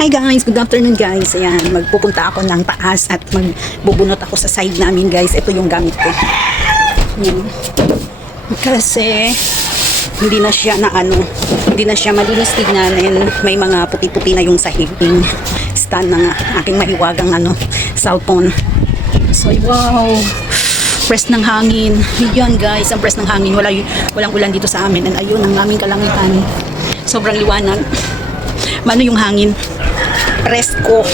Hi guys, good afternoon guys. Ayan, magpupunta ako ng taas at magbubunot ako sa side namin guys. Ito yung gamit ko. Ayan. Kasi hindi na siya hindi na siya malinis tignanin. May mga puti-puti na yung sahig stand ng aking mahiwagang cellphone. So wow, press ng hangin. Yan guys, ang press ng hangin. Walang ulan dito sa amin. And ayun ang aming kalangitan. Sobrang liwanag. Mano yung hangin? Presko.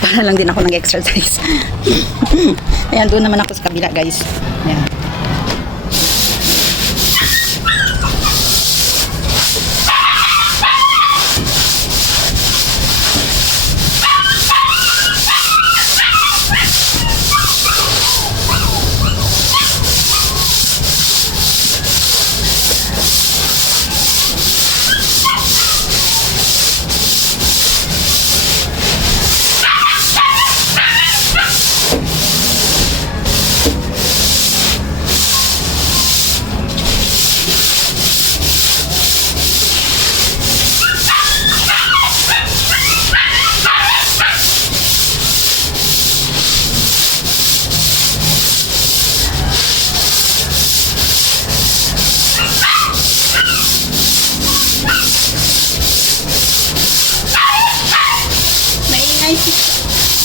Para lang din ako nag-exercise. Ayan, doon naman ako sa kabila guys. Ayan.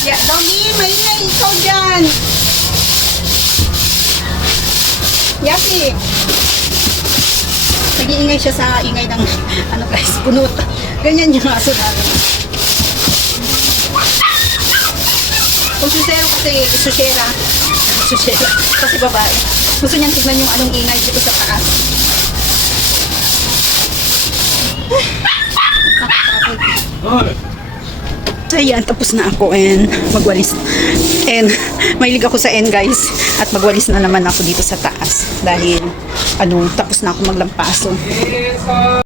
Yeah, doggy, maingay ikaw dyan. Yaki. Nag-iingay siya sa ingay ng guys, punot. Ganyan yung aso namin. Kung susero kasi, susera. Kasi babae. Gusto niyang tignan yung anong ingay dito sa taas. So yan, tapos na ako and magwalis. And mahilig ako sa end guys. At magwalis na naman ako dito sa taas. Dahil tapos na ako maglampaso.